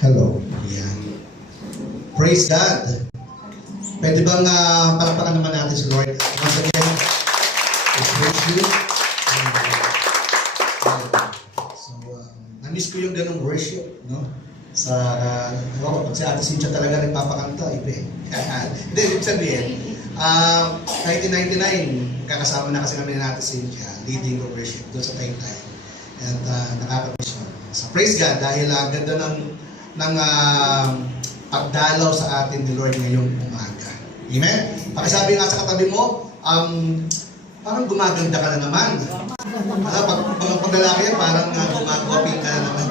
Hello. Yeah. Praise God. Pwede bang palakpakan naman natin si Lord? Once again, we praise you. So, na-miss ko yung ganong worship, no? Sa, pag si Ate Cynthia talaga nagpapakanta, iba eh. Hindi, ibig sabihin, 1999, kakasama na kasi kami ni Ate Cynthia, leading the worship doon sa Taytay. And nakaka-miss yun. So, praise God, dahil ganda ng pagdalaw sa atin ni Lord ngayong umaga. Amen? Pakisabi nga sa katabi mo, parang gumaganda ka na naman. Pag lalaki, parang gumagwaping ka na naman.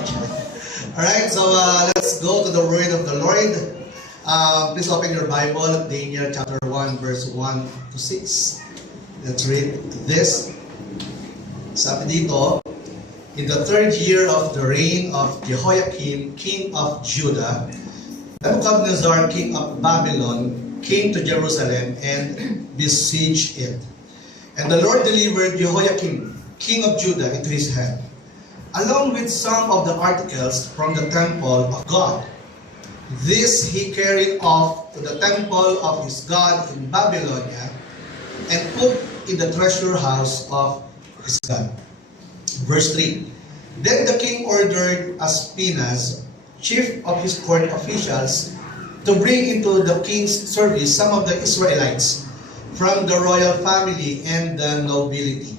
Alright, so let's go to the word of the Lord. Please open your Bible, Daniel chapter 1, verse 1 to 6. Let's read this. Sabi dito, in the third year of the reign of Jehoiakim, king of Judah, Nebuchadnezzar, king of Babylon, came to Jerusalem and besieged it. And the Lord delivered Jehoiakim, king of Judah, into his hand, along with some of the articles from the temple of God. This he carried off to the temple of his God in Babylonia and put in the treasure house of his God. Verse 3. Then the king ordered Aspinas, chief of his court officials, to bring into the king's service some of the Israelites from the royal family and the nobility.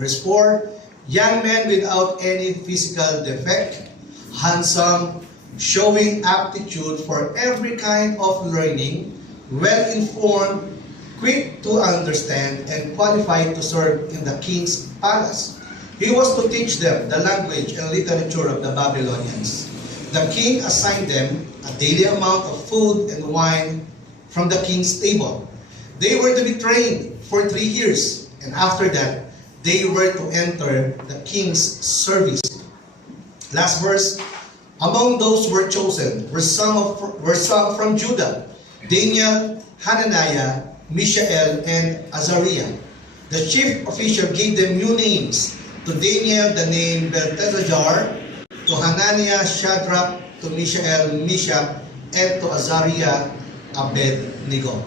Verse 4. Young men without any physical defect, handsome, showing aptitude for every kind of learning, well-informed, quick to understand, and qualified to serve in the king's palace. He was to teach them the language and literature of the Babylonians. The king assigned them a daily amount of food and wine from the king's table. They were to be trained for 3 years, and after that, they were to enter the king's service. Last verse. Among those who were chosen were some from Judah: Daniel, Hananiah, Mishael, and Azariah. The chief official gave them new names. To Daniel, the name Belteshazzar; to Hananiah, Shadrach; to Mishael, Meshach; and to Azariah, Abednego.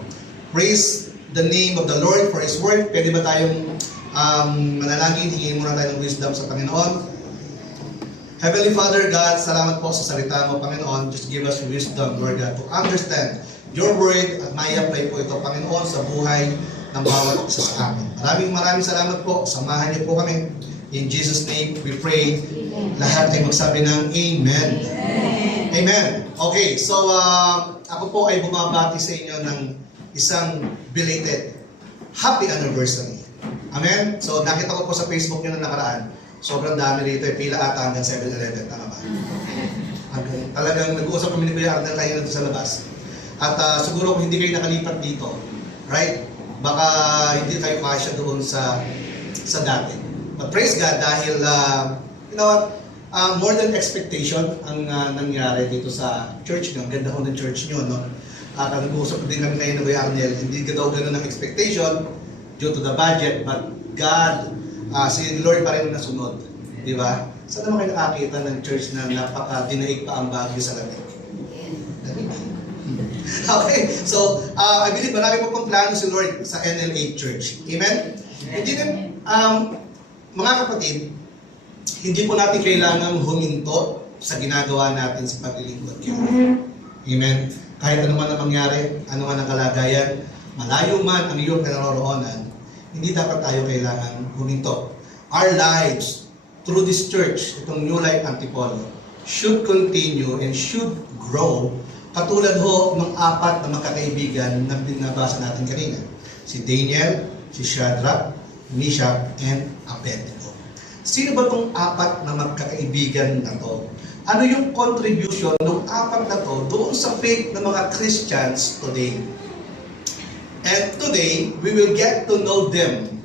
Praise the name of the Lord for His word. Pwede ba tayong manalangin? Hingin muna tayo ng wisdom sa Panginoon. Heavenly Father God, salamat po sa salita mo, Panginoon. Just give us wisdom, Lord God, to understand your word at may-apply po ito, Panginoon, sa buhay ng bawat isa sa amin. Maraming salamat po. Samahan niyo po kami. In Jesus' name, we pray. Lahat ay magsabi ng Amen. Amen. Okay, so ako po ay bumabati sa inyo ng isang belated happy anniversary. Amen? So nakita ko po sa Facebook nyo na nakaraan. Sobrang dami rito, pila ata hanggang 7-Eleven, tama ba? Okay. Talagang nag-uusap kami ni Kuya Arnel tayo nandito sa labas. At siguro kung hindi kayo nakalipat dito, right? Baka hindi kayo kasya doon sa dati. But praise God dahil, you know what, more than expectation ang nangyari dito sa church nyo. Ang ganda ko ng church nyo, no? Nag-uusap din kami ngayon ni Kuya Arnel, hindi daw ganun ang expectation due to the budget, but God, si Lord pa rin nasunod. Di ba? Saan naman kayo nakakita ng church na napaka-dinaig pa ang Baguio sa lamig? Okay, so I believe marami po pong plano si Lord sa NLA Church. Amen? Hindi din, mga kapatid, hindi po natin kailangang huminto sa ginagawa natin sa paglilingkod. Amen? Kahit ano man ang mangyari, ano man ang kalagayan, malayo man ang iyong kinaroroonan, hindi dapat tayo kailangan huminto. Our lives through this church, itong New Life Antipolo, should continue and should grow katulad ho ng 4 na magkakaibigan na binabasa natin kanina. Si Daniel, si Shadrach, Meshach, and Abednego. Sino ba itong 4 na magkakaibigan na to? Ano yung contribution ng 4 na to doon sa faith ng mga Christians today? And today, we will get to know them.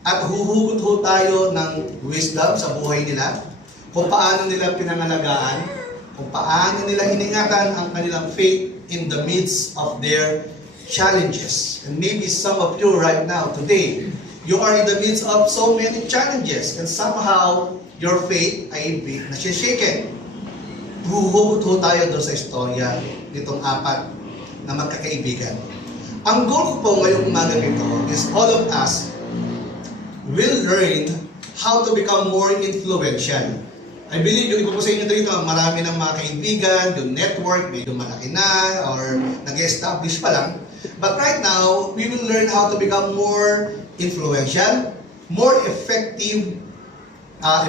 At huhugot ho tayo ng wisdom sa buhay nila, kung paano nila pinangalagaan, kung paano nila iningatan ang kanilang faith in the midst of their challenges. And maybe some of you right now, today, you are in the midst of so many challenges and somehow your faith ay nashaken. huhugot ho tayo doon sa istorya nitong apat na magkakaibigan. Ang goal ko po ngayong umaga nito is all of us will learn how to become more influential. I believe yung iba po sa inyo dito, marami ng mga kaibigan, yung network, medyo malaki na, or nag-establish pa lang. But right now, we will learn how to become more influential, more effective,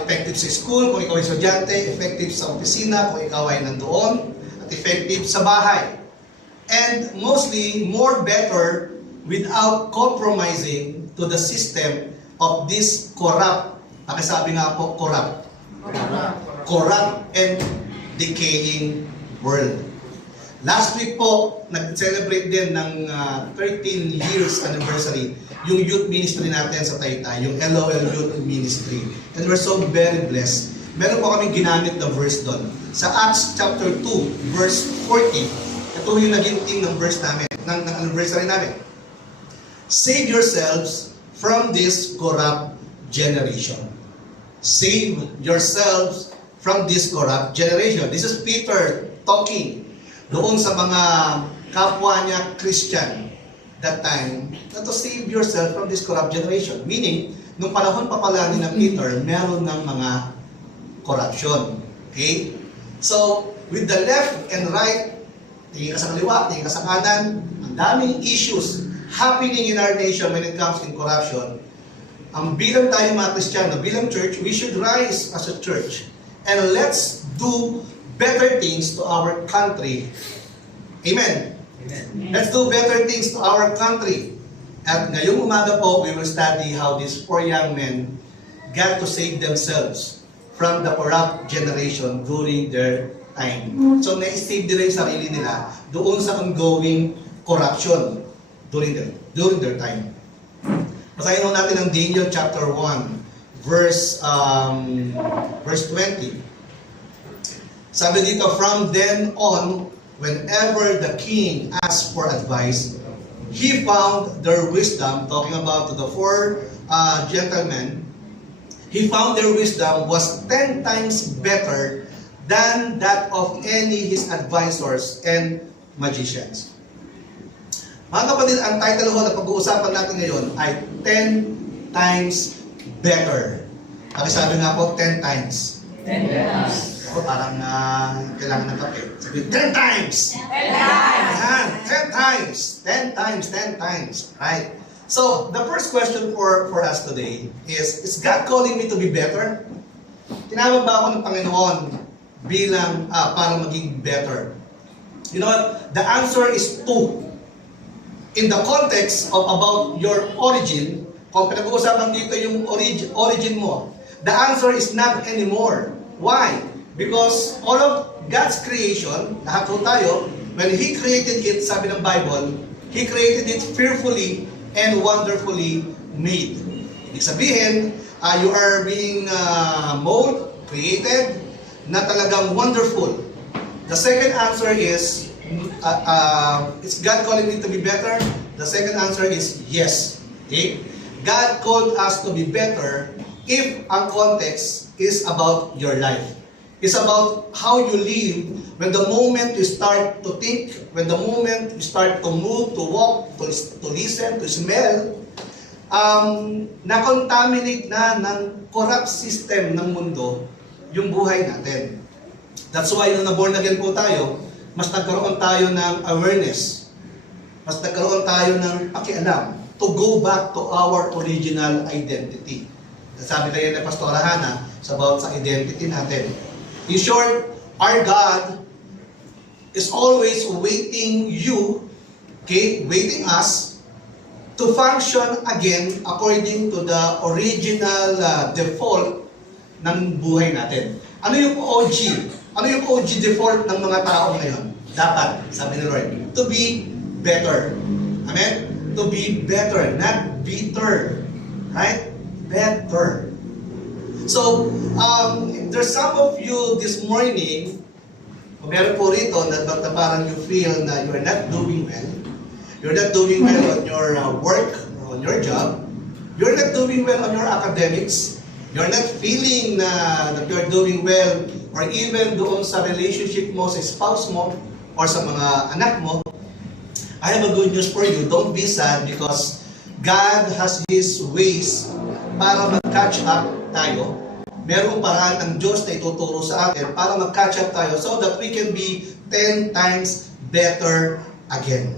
effective sa school, kung ikaw ay estudyante, effective sa opisina, kung ikaw ay nandoon, at effective sa bahay. And mostly, more better without compromising to the system of this corrupt, pakisabi nga po, corrupt and decaying world. Last week po, nag-celebrate din ng 13 years anniversary yung youth ministry natin sa Taytay, yung LOL Youth Ministry. And we're so very blessed. Meron po kaming ginamit na verse doon. Sa Acts chapter 2, verse 40, ito yung naging theme ng verse namin, ng anniversary namin. Save yourselves from this corrupt generation. Save yourselves from this corrupt generation. This is Peter talking doon sa mga kapwa niya Christian that time, na to save yourself from this corrupt generation. Meaning, nung panahon pa pala ni na Peter, meron ng mga corruption. Okay? So, with the left and right, tingin ka sa kaliwa, tingin ka sa kanan, ang daming issues happening in our nation when it comes in corruption. Ang bilang tayo mga Kristiyano, bilang church, we should rise as a church. And let's do better things to our country. Amen. Amen. Let's do better things to our country. At ngayong umaga po, we will study how these 4 young men got to save themselves from the corrupt generation during their time. So, na-save nila yung sarili nila doon sa ongoing corruption during their time. Basahin mo natin ang Daniel chapter 1, verse 20. Sabi dito, from then on, whenever the king asked for advice, he found their wisdom, talking about the 4 gentlemen, he found their wisdom was 10 times better than that of any his advisors and magicians. Mga kapatid, ang title ho na pag-uusapan natin ngayon ay 10 times better. Sabi nga po, 10 times. 10 times. O, parang kailangan ng kape. Sabi, 10 times! 10 times! Ayan, 10 times! 10 times, 10 times. Right? So, the first question for us today is God calling me to be better? Tinawag ba ako ng Panginoon bilang para maging better? You know what? The answer is 2. In the context of about your origin, kung pinag-uusapan dito yung origin mo, the answer is not anymore. Why? Because all of God's creation, lahat po tayo, when He created it, sabi ng Bible, He created it fearfully and wonderfully made. Ibig sabihin, you are being molded, created, na talagang wonderful. The second answer is, is God calling me to be better? The second answer is yes. Okay? God called us to be better if ang context is about your life. It's about how you live when the moment you start to think, when the moment you start to move, to walk, to listen, to smell, na-contaminate na ng corrupt system ng mundo yung buhay natin. That's why nung na-born again po tayo, mas nagkaroon tayo ng awareness. Mas nagkaroon tayo ng pakialam to go back to our original identity. Sabi tayo ni Pastora Hannah about sa identity natin. In short, our God is always waiting you, okay, waiting us to function again according to the original default ng buhay natin. Ano yung OG? Ano yung OG default ng mga tao ngayon? Dapat, sabi ni Lord, to be better. Amen? To be better, not bitter. Right? Better. So, if there's some of you this morning, kung meron po rito na parang you feel na you're not doing well on your work or on your job, you're not doing well on your academics, you're not feeling that you're doing well or even doon sa relationship mo sa spouse mo or sa mga anak mo, I have a good news for you. Don't be sad because God has His ways para mag-catch up tayo. Merong paraan ng Diyos na ituturo sa atin para mag-catch up tayo so that we can be 10 times better again.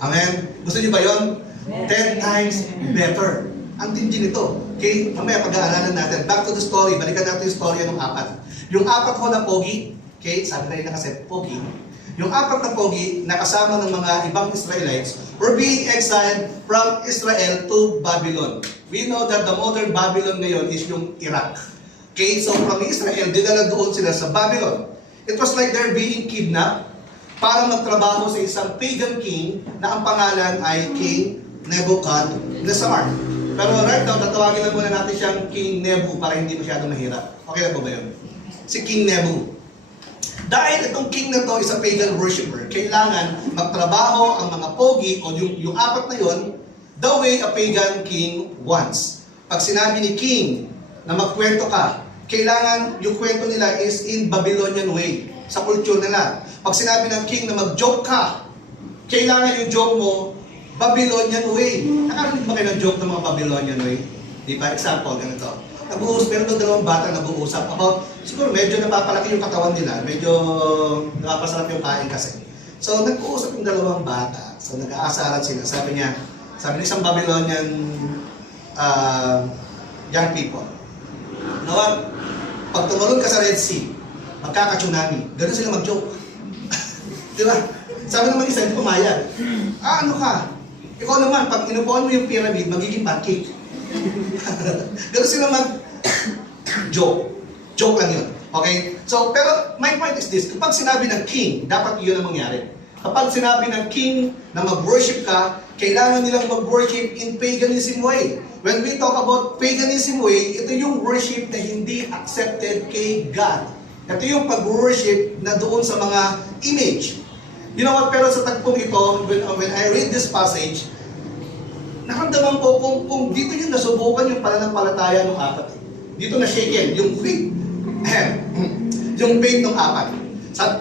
Amen? Gusto niyo ba yun? 10 times better. Ang tindi nito. Okay? Mamaya pag-aaralan natin. Back to the story. Balikan natin yung story ng apat. Yung apat ko na pogi, okay? Sabi na rin na kasi pogi. Yung apat na pogi na kasama ng mga ibang Israelites were being exiled from Israel to Babylon. We know that the modern Babylon ngayon is yung Iraq. Okay, so from Israel, dinala doon sila sa Babylon. It was like they're being kidnapped para magtrabaho sa isang pagan king na ang pangalan ay King Nebuchadnezzar. Pero right now, tatawagin na muna natin siyang King Nebu para hindi masyadong mahirap. Okay na po ba yun? Si King Nebu. Dahil itong king na to is a pagan worshipper, kailangan magtrabaho ang mga pogi o yung apat na yon the way a pagan king wants. Pag sinabi ni king na magkwento ka, kailangan yung kwento nila is in Babylonian way, sa culture nila. Pag sinabi ng king na mag-joke ka, kailangan yung joke mo Babylonian way. Nakarinig ba kayo ng joke ng mga Babylonian way? Di ba? Example, ganito. Meron doon dalawang bata nag-uusap about, siguro medyo napapalaki yung katawan nila, medyo napapasarap yung kain kasi. So, nag-uusap yung dalawang bata. So, nag-aasaran sila. Sabi ng isang Babylonian young people, you know what? Pag tumalon ka sa Red Sea, magkaka-tsunami. Ganun sila mag-joke. Di ba? Sabi naman isa, hindi pumayag. Ano ka? Ikaw naman, pag inupuan mo yung pyramid, magiging pancake. Ganun sila mag-joke. Joke lang yun. Okay? So, pero my point is this. Kapag sinabi ng king, dapat yun ang mangyari. Kapag sinabi ng king na mag-worship ka, kailangan nilang mag-worship in paganism way. When we talk about paganism way, ito yung worship na hindi accepted kay God. Ito yung pag-worship na doon sa mga image. You know what? Pero sa tagpong ito, when I read this passage, nakamdaman ko kung dito yung nasubukan yung pananampalataya ng apat. Dito na shaken yung faith. Yung faith ng apat.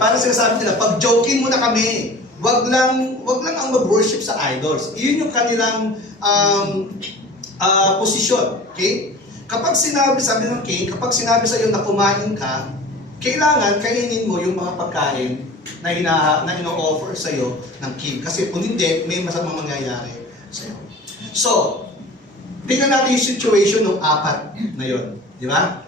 Para sinasabi nila, pag joking mo na kami, wag lang ang mag-worship sa idols. Iyon yung kanilang posisyon. Okay? Kapag sinabi, sabi ng king, kapag sinabi sa iyo na kumain ka, kailangan kainin mo yung mga pagkain na ino-offer sa iyo ng king. Kasi kung hindi, may masamang mangyayari sa iyo. So, tingnan natin yung situation ng apat na yun. Di ba?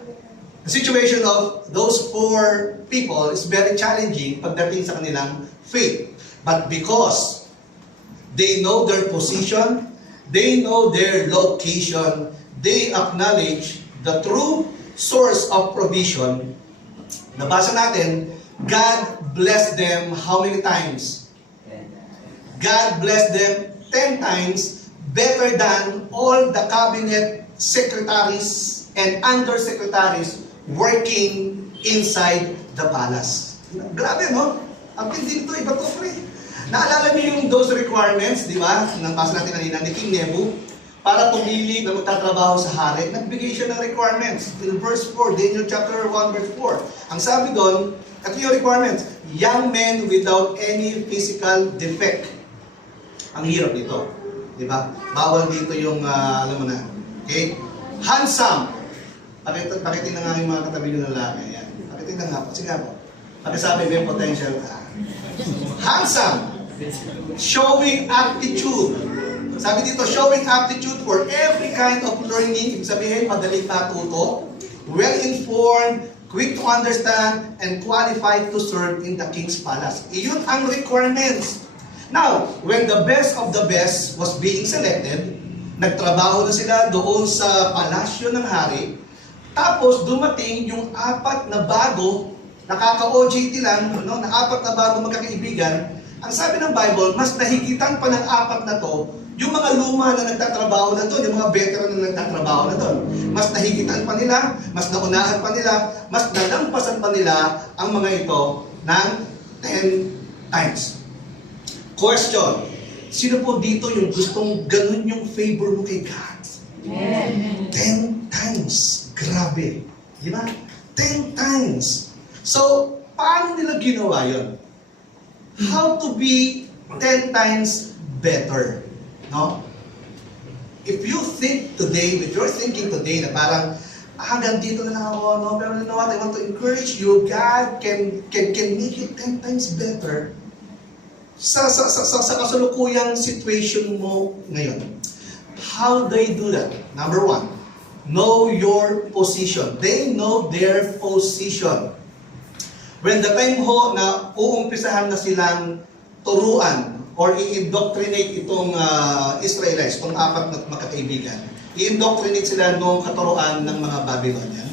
The situation of those four people is very challenging pagdating sa kanilang faith. But because they know their position, they know their location, they acknowledge the true source of provision. Nabasa natin, God blessed them how many times? God blessed them 10 times better than all the cabinet secretaries and undersecretaries working inside the palace. Grabe, no? Ang tindi nito, iba to, pre. Naalala niyo yung those requirements, di ba? Nang pass natin kanina ni King Nebu, para pumili na magtatrabaho sa hari, nagbigay siya ng requirements. In verse 4, Daniel chapter 1, verse 4. Ang sabi doon, ito yung requirements, young men without any physical defect. Ang hirap dito. Diba? Bawal dito yung, alam mo na, okay? Handsome. Pakitin na nga yung mga katabi ng lalaki. Yan. Pakitin na nga po. Sige po. Pakisabi may potential ka. Handsome. Showing aptitude. Sabi dito, showing aptitude for every kind of learning. Ibig sabihin, madaling matuto. Well-informed, quick to understand, and qualified to serve in the king's palace. Iyon ang requirements. Now, when the best of the best was being selected, nagtrabaho na sila doon sa palasyo ng hari, tapos dumating yung apat na bago, nakaka-OJT lang, no? Na apat na bago magkakaibigan, ang sabi ng Bible, mas nahigitan pa ng apat na to, yung mga luma na nagtatrabaho na doon, yung mga veteran na nagtatrabaho na doon. Mas nahigitan pa nila, mas naunahan pa nila, mas nalampasan pa nila ang mga ito ng 10 times. Question, sino po dito yung gustong ganun yung favor mo kay God? Amen. 10 times. Grabe. Di ba? 10 times. So, paano nila ginawa yun? How to be 10 times better. No? If you think today, if you're thinking today na parang, hanggang dito na lang ako, no? Pero you know what, I want to encourage you, God can make you 10 times better sa kasalukuyang situation mo ngayon. How they do that? Number one, know your position. They know their position. When the time ho na uumpisahan na silang turuan or i-indoctrinate itong Israelites, itong apat na magkakaibigan, i-indoctrinate sila noong katuruan ng mga Babylonian.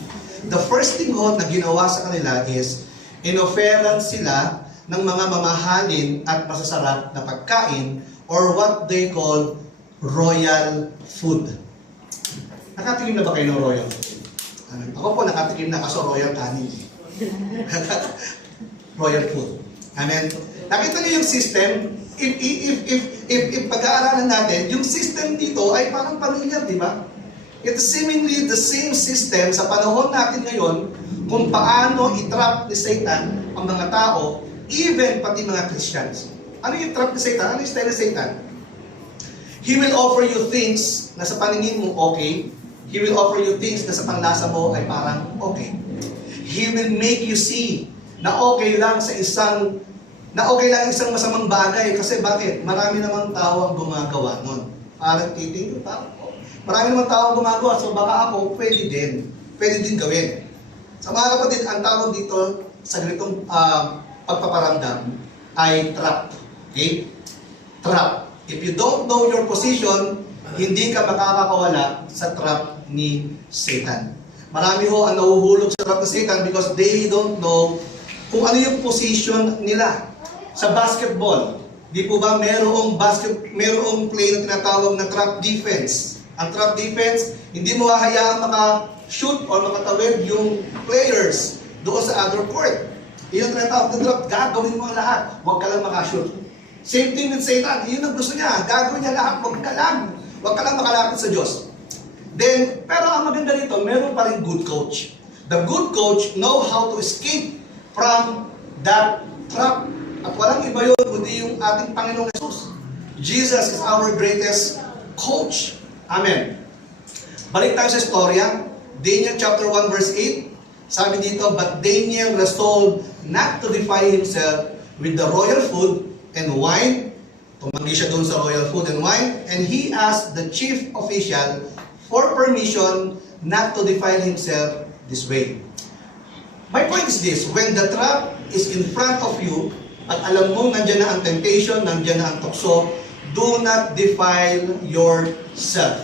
The first thing ho na ginawa sa kanila is, inoferan sila ng mga mamahalin at masasarap na pagkain or what they call royal food. Nakatikim na ba kayo ng royal food? Ako po nakatikim na kaso royal kanin. Royal food. Amen. Nakita niyo yung system? If pag-aaralan natin, yung system dito ay parang pamilya, di ba? It's seemingly the same system sa panahon natin ngayon kung paano i-trap ni Satan ang mga tao, even pati mga Christians. Ano yung trap ni Satan? Ano yung style ni Satan? He will offer you things na sa paningin mo okay. He will offer you things na sa panlasa mo ay parang okay. He will make you see na okay lang isang masamang bagay. Kasi bakit? Marami namang tao ang gumagawa nun. Parang titingin, parang marami namang tao ang gumagawa, so baka ako pwede din gawin. Sa mga kapatid, ang tawag dito sa ganitong pagpaparamdam ay trap. Okay? Trap. If you don't know your position, hindi ka makakawala sa trap ni Satan. Marami ho ang nahuhulog sa trap ni Satan because they don't know kung ano yung position nila. Sa basketball, di po ba merong play na tinatawag na trap defense. Ang trap defense, hindi mo hahayaang maka-shoot or makatawid yung players doon sa other court. Yun ang tinatawag na trap, gagawin mo ang lahat, huwag ka lang maka-shoot. Same thing with Satan, yun ang gusto niya, gagawin niya lahat, huwag ka lang makalapit sa Diyos. Then, pero ang maganda rito, meron pa rin good coach. The good coach know how to escape from that trap. At walang iba yun, kundi yung ating Panginoong Jesus. Jesus is our greatest coach. Amen. Balik tayo sa istorya. Daniel chapter 1 verse 8. Sabi dito, but Daniel resolved not to defile himself with the royal food and wine. Tumanggi siya doon sa royal food and wine. And he asked the chief official for permission not to defile himself this way. My point is this, when the trap is in front of you, at alam mo nandiyan na ang temptation, nandiyan na ang tukso, do not defile yourself.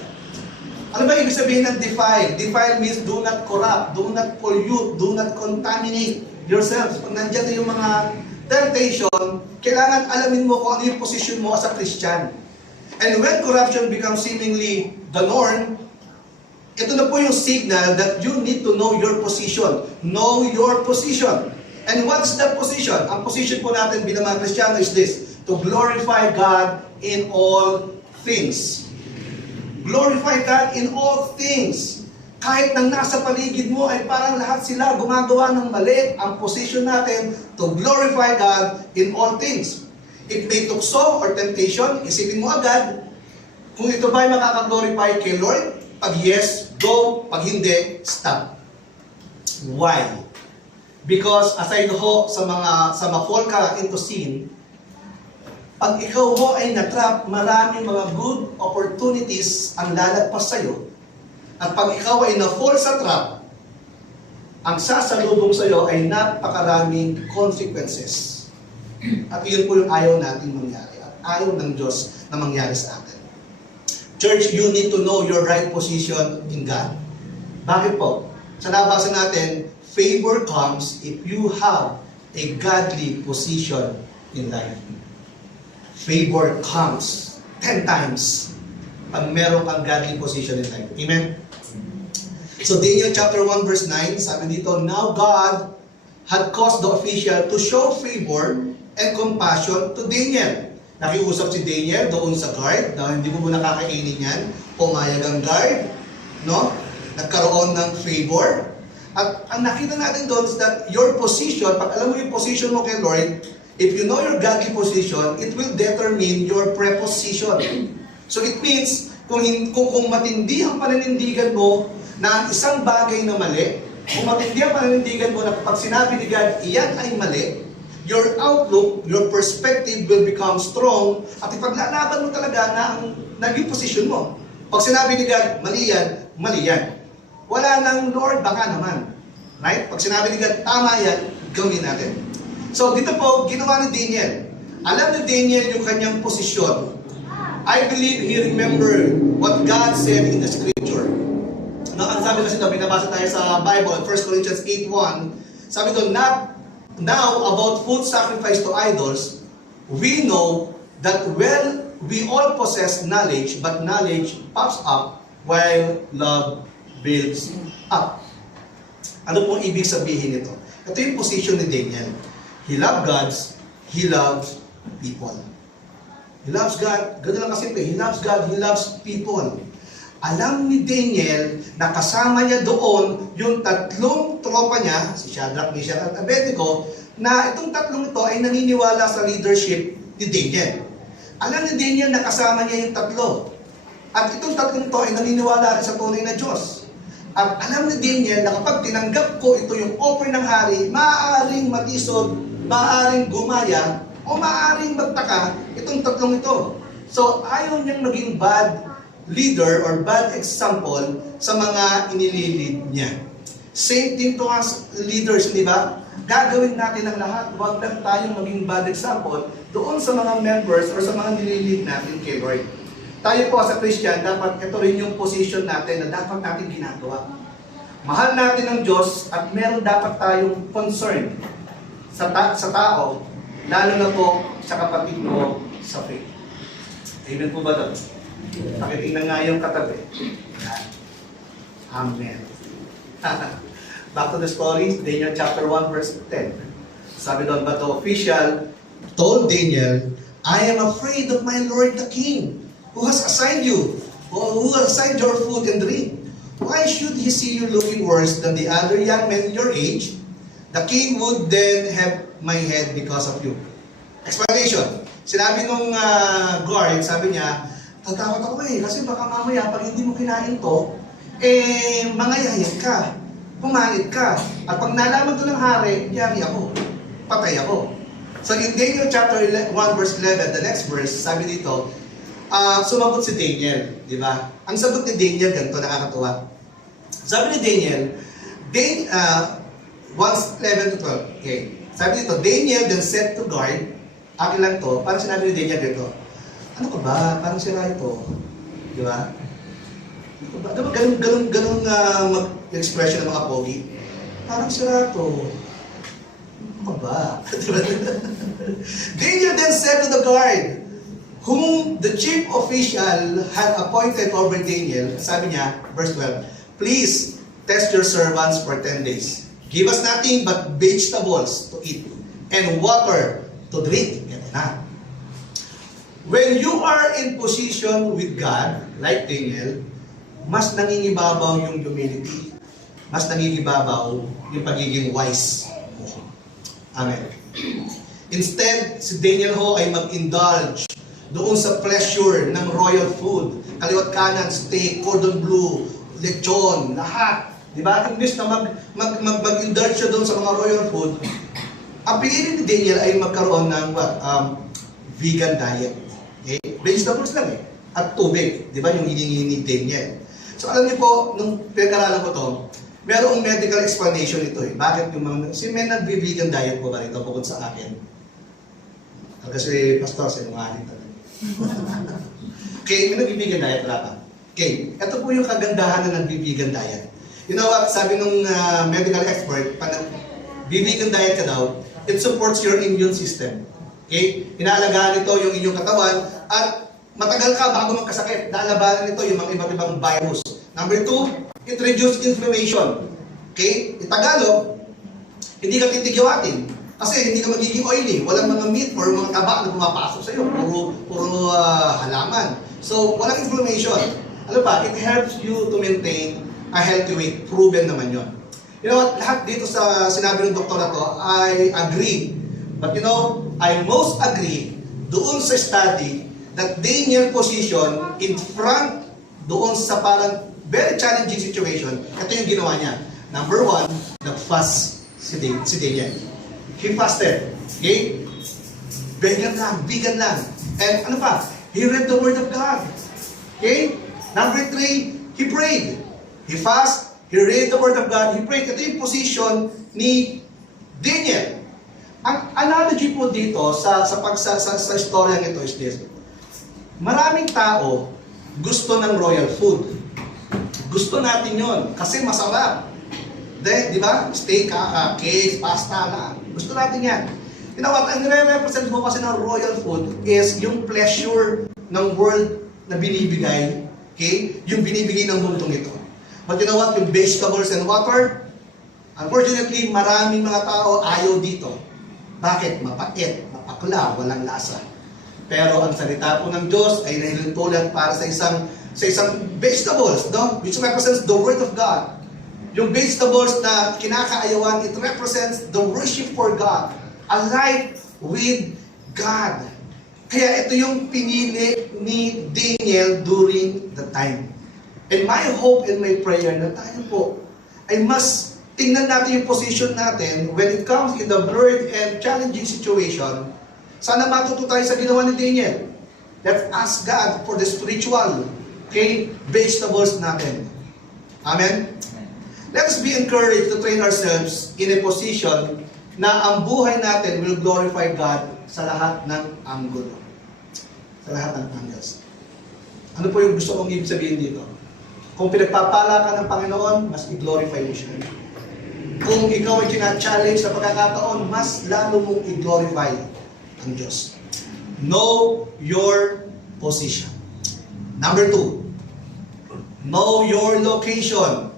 Ano ba ibig sabihin ng defile? Defile means do not corrupt, do not pollute, do not contaminate yourself. Pag nandiyan na yung mga temptation, kailangan alamin mo kung ano yung position mo as a Christian. And when corruption becomes seemingly the norm, ito na po yung signal that you need to know your position. Know your position. And what's that position? Ang position po natin bilang mga Kristiyano is this, to glorify God in all things. Glorify God in all things. Kahit nang nasa paligid mo ay parang lahat sila gumagawa ng mali, ang position natin to glorify God in all things. If may tukso or temptation, isipin mo agad, kung ito ba'y makaka-glorify kay Lord? Pag yes, go. Pag hindi, stop. Why? Because aside ho sa ma-fall ka into sin, pag ikaw ho ay natrap, maraming mga good opportunities ang lalagpas sa'yo. At pag ikaw ay na-fall sa trap, ang sasalubong sa'yo ay napakaraming consequences. At iyon po yung ayaw natin mangyari. At ayaw ng Diyos na mangyari sa atin. Church, you need to know your right position in God. Bakit po? Sa nabasa natin, favor comes if you have a godly position in life. Favor comes 10 times pag meron kang godly position in life. Amen? So Daniel chapter 1 verse 9, sabi dito, now God had caused the official to show favor and compassion to Daniel. Nakiusap si Daniel doon sa guard, na hindi mo nakakainin yan, pumayag ang guard, no? Nagkaroon ng favor. At ang nakita natin doon is that your position, pag alam mo yung position mo kay Lord, if you know your godly position, it will determine your preposition. So it means, kung matindi ang pananindigan mo na ang isang bagay na mali, kung matindi ang pananindigan mo na pag sinabi ni God, iyan ay mali, your outlook, your perspective will become strong at ipaglalaban mo talaga na ang naging position mo. Pag sinabi ni God, mali yan, mali yan. Wala nang Lord, baka naman. Right? Pag sinabi ni God, tama yan, gawin natin. So dito po, ginawa ni Daniel. Alam ni Daniel yung kanyang posisyon. I believe he remembered what God said in the scripture. No, ang sabi kasi doon, binabasa tayo sa Bible, 1 Corinthians 8:1, sabi doon, not now about food sacrificed to idols, we know that we all possess knowledge, but knowledge puffs up while love builds up. Ano pong ibig sabihin nito? Ito yung position ni Daniel. He loves God, he loves people. He loves God, gano'n lang kasimple, he loves God, he loves people. Alam ni Daniel na kasama niya doon yung tatlong tropa niya, si Shadrach, Meshach at Abednego, na itong tatlong ito ay naniniwala sa leadership ni Daniel. Alam ni Daniel na kasama niya yung tatlo. At itong tatlong ito ay naniniwala rin sa tunay na Diyos. At alam ni Daniel na kapag tinanggap ko ito yung offer ng hari, maaaring matisod, maaaring gumaya, o maaaring magtaka itong tatlong ito. So ayaw niyang maging bad leader or bad example sa mga inililid niya. Same thing to us leaders, di ba? Gagawin natin ang lahat, huwag lang tayong maging bad example doon sa mga members or sa mga nililid natin kay Lord. Tayo po sa Christian, dapat ito rin yung position natin na dapat natin ginagawa. Mahal natin ang Diyos at meron dapat tayong concern sa tao, lalo na po sa kapatid mo sa faith. Amen po ba doon? Pakitingnan nga yung katabi. Amen. Back to the story, Daniel chapter 1 verse 10. Sabi doon, but the official told Daniel, I am afraid of my Lord the King, who has assigned you, who has assigned your food and drink. Why should he see you looking worse than the other young men your age? The king would then have my head because of you. Explanation. Sinabi nung guard, sabi niya, tatakot ako kasi baka mamaya pag hindi mo kinain to, mangayayat ka, pumalit ka. At pag nalaman to ng hari, yari ako, patay ako. So in Daniel chapter 1 verse 11, the next verse, sabi dito, sumagot si Daniel, di ba? Ang sagot ni Daniel, ganito, nakakatuwa. Sabi ni Daniel, 1:11 to 12, okay. Sabi dito, Daniel then said to guard, akin lang to, parang sinabi ni Daniel dito, ano ka ba? Parang sira ito. Di ba? Ano ka ba? Diba ganun mag-expression ng mga pogi? Parang sira ito. Ano ka ba? Daniel then said to the guard, whom the chief official had appointed over Daniel, sabi niya, verse 12, please test your servants for 10 days. Give us nothing but vegetables to eat and water to drink. Ito na. When you are in position with God, like Daniel, mas nangingibabaw yung humility. Mas nangingibabaw yung pagiging wise mo. Amen. Instead, si Daniel ho ay mag-indulge doon sa pleasure ng royal food. Kaliwat kanan, steak, cordon bleu, lechon, lahat. Diba? Imbis na mag-indulge siya doon sa mga royal food, ang pinili ni Daniel ay magkaroon ng vegan diet. Okay? Vegetables lang at tubig. Diba? Yung hiningi ni Daniel. So alam niyo po, nung pinag-aralan ko to, merong medical explanation ito Bakit yung mga, may nag-vegan diet po ba ito bukod sa akin? Kasi pastor, sinungaling talaga. Okay, may nag-vegan diet, wala pa. Okay, ito po yung kagandahan na nag-vegan diet. You know what, sabi nung medical expert, pag nag-vegan diet ka daw, it supports your immune system. Okay? Inaalagaan nito yung inyong katawan at matagal ka bago magkasakit. Naalabanan nito yung mga iba't ibang virus. Number 2, it reduces inflammation. Okay? In Tagalog, hindi ka titigyawatin. Kasi hindi ka magiging oily. Walang mga meat or mga taba na pumapasok sa iyo. Puro halaman. So, walang inflammation. Ano pa? It helps you to maintain a healthy weight. Proven naman yon. You know what? Lahat dito sa sinabi ng doktor na to, I agree. But you know, I most agree doon sa study that Daniel position in front doon sa parang very challenging situation. Ito yung ginawa niya. Number one, nag-fast si Daniel. He fasted. Okay? Vegan lang. And ano pa? He read the Word of God. Okay? Number three, he prayed. He fast, he read the Word of God, he prayed. Ito yung position ni Daniel. Ang analogy po dito sa storyang ito is this. Maraming tao gusto ng royal food. Gusto natin yon kasi masarap. Di ba? Steak, cake, pasta na. Gusto natin yan. You know what? Ang nire-represent mo kasi ng royal food is yung pleasure ng world na binibigay. Okay? Yung binibigay ng mundong ito. But you know what? Yung vegetables and water, unfortunately, maraming mga tao ayaw dito. Bakit? Mapait, mapakla, walang lasa. Pero ang salita po ng Diyos ay nahilintulad para sa isang vegetables, no? Which represents the Word of God. Yung vegetables na kinakaayawan, it represents the worship for God. A life with God. Kaya ito yung pinili ni Daniel during the time. And my hope and my prayer na tayo po ay mas tingnan natin yung position natin when it comes in the blurred and challenging situation. Sana matuto tayo sa ginawa ni Daniel. Let's ask God for the spiritual, vegetables natin. Amen? Let us be encouraged to train ourselves in a position na ang buhay natin will glorify God sa lahat ng anggulo. Sa lahat ng angles. Ano po yung gusto kong ibig sabihin dito? Kung pinagpapala ka ng Panginoon, mas i-glorify mo siya. Kung ikaw ay kina-challenge sa pagkakataon, mas lalo mong i-glorify ang Diyos. Know your position. Number 2, know your location.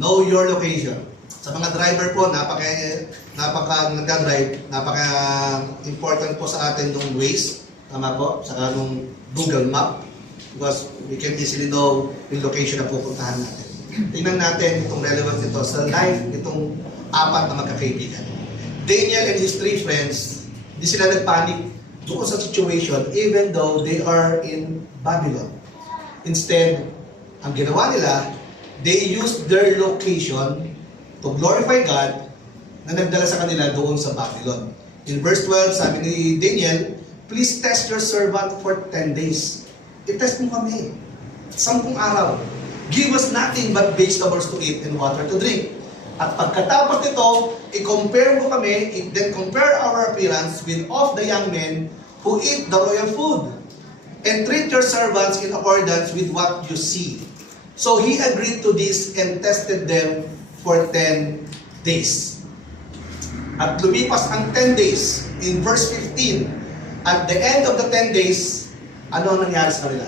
Know your location. Sa mga driver po, napaka nagdadrive, napaka-important po sa atin ng Waze, tama po, saka nung Google Map, because we can easily know yung location na pupuntahan natin. Tingnan natin itong relevance nito sa life nitong 4 na magkakaibigan. Daniel and his 3 friends, hindi sila nagpanic doon sa situation even though they are in Babylon. Instead, ang ginawa nila, they used their location to glorify God na nagdala sa kanila doon sa Babylon. In verse 12, sabi ni Daniel, please test your servant for 10 days. I-test mo kami. 10 araw. Give us nothing but vegetables to eat and water to drink. At pagkatapos nito, i-compare mo kami, then compare our appearance with of the young men who eat the royal food. And treat your servants in accordance with what you see. So he agreed to this and tested them for 10 days. At lumipas ang 10 days, in verse 15, at the end of the 10 days, ano ang nangyari sa kanila?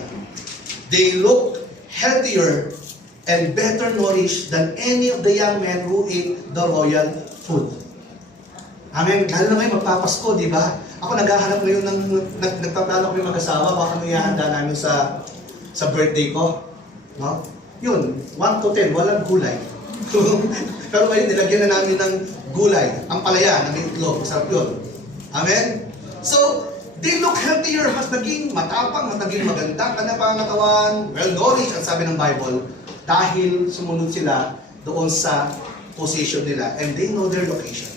They looked healthier and better nourished than any of the young men who ate the royal food. Amen. Lalo na ngayon magpapasko, di ba? Ako naghahanap ngayon nagpaplano ko yung mag-asawa, baka ano ihanda namin sa birthday ko. No? Yun, 1 to 10, walang gulay. Pero ngayon, nilagyan na namin ng gulay. Ang palaya, ng itlog, masarap yun. Amen? So, they look healthier, mas naging matapang, mas naging maganda ka na pangatawan, well-nourished, ang sabi ng Bible, dahil sumunod sila doon sa position nila, and they know their location.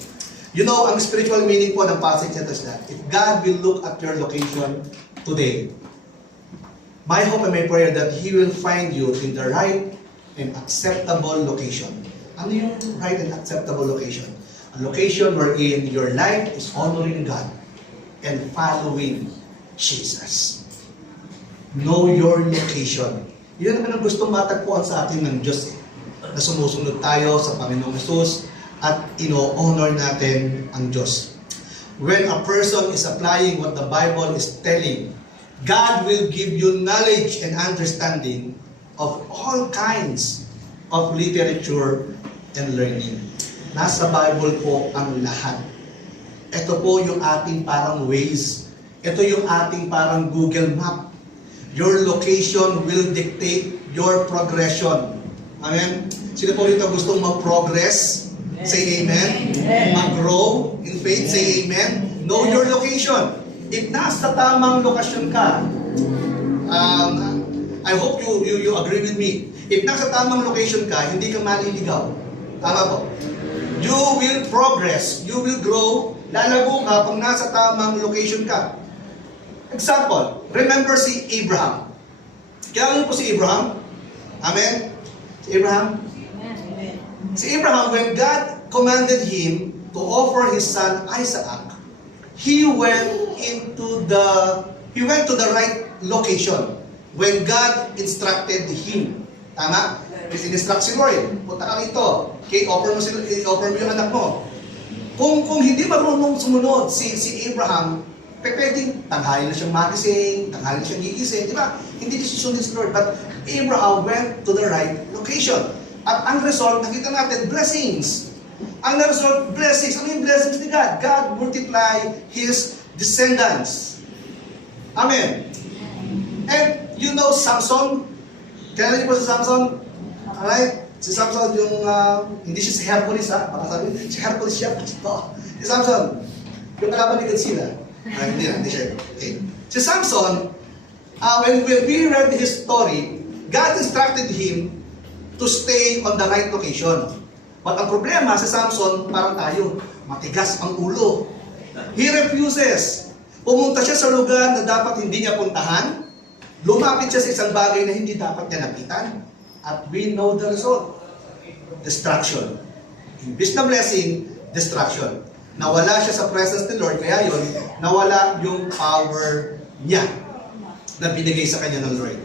You know, ang spiritual meaning po ng passage nito is that, if God will look at your location today, my hope and my prayer that He will find you in the right and acceptable location. Ano yung right and acceptable location? A location wherein your life is honoring God and following Jesus. Know your location. Yun naman ang gustong matagpuan sa atin ng Diyos na sumusunod tayo sa Panginoong Hesus at ino-honor natin ang Diyos. When a person is applying what the Bible is telling, God will give you knowledge and understanding of all kinds of literature and learning. Nasa Bible po ang lahat. Ito po yung ating parang Waze. Ito yung ating parang Google Map. Your location will dictate your progression. Amen? Sino po rito gustong mag-progress? Say amen. Mag-grow in faith? Say amen. Know your location. If nasa tamang lokasyon ka, I hope you agree with me. If nasa tamang location ka, hindi ka maliligaw. Tama po? You will progress. You will grow. Lalago ka pag nasa tamang location ka. Example, remember si Abraham. Kilala niyo po si Abraham? Amen? Si Abraham? Si Abraham, when God commanded him to offer his son Isaac, he went to the right location when God instructed him. Tama? Instruct si Lord, punta ka rito. Okay, offer mo yung anak mo. Kung hindi marunong sumunod si Abraham, pwedeng tanghalin na siyang magising, tanghalin na siyang gigising, di ba? Hindi siya susundin si Lord. But Abraham went to the right location. At ang result, nakita natin, blessings. Ang result, blessings. Ano yung blessings ni God? God multiply His descendants. Amen. And you know Samson? Kailan niyo po si Samson? Alright? Si Samson yung, hindi siya si Hercules ha? Baka sabi, si Hercules siya. Si Samson, yung kalaban ni Godzilla. Hindi siya. Okay. Si Samson, when we read his story, God instructed him to stay on the right location. But ang problema, si Samson, parang tayo, matigas ang ulo. He refuses. Pumunta siya sa lugar na dapat hindi niya puntahan. Lumapit siya sa isang bagay na hindi dapat niya napitan. At we know the result. Destruction. Imbis na blessing, destruction. Nawala siya sa presence ni Lord, kaya yun, nawala yung power niya na binigay sa kanya ng Lord.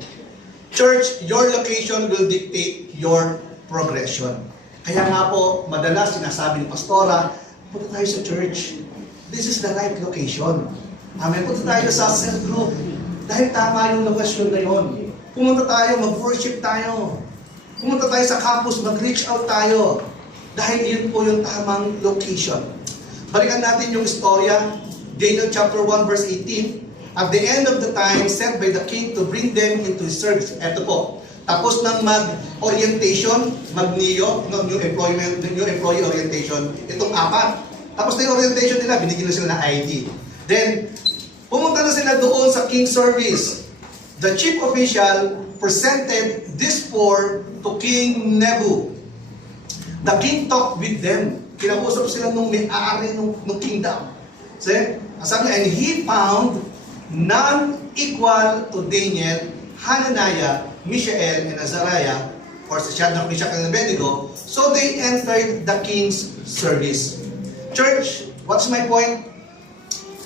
Church, your location will dictate your progression. Kaya nga po, madalas sinasabi ni Pastora, punta tayo sa church. This is the right location. Amen. Punta tayo sa cell group. Dahil tama yung lokasyon na yun. Pumunta tayo, mag-worship tayo. Pumunta tayo sa campus, mag-reach out tayo. Dahil yun po yung tamang location. Balikan natin yung istorya. Daniel chapter 1 verse 18. At the end of the time, sent by the king to bring them into his service. Ito po. Tapos ng mag-orientation, new employee orientation, itong apat. Tapos na yung orientation nila, binigyan na sila ng ID. Then, pumunta na sila doon sa king's service. The chief official presented this four to King Nebu. The king talked with them. Kinausap sila nung may-ari nung kingdom. See? Sabi niya, and he found none equal to Daniel, Hananiah, Mishael, and Azariah, or si Shadrach, Meshach, and Abednego. So they entered the king's service. Church, what's my point?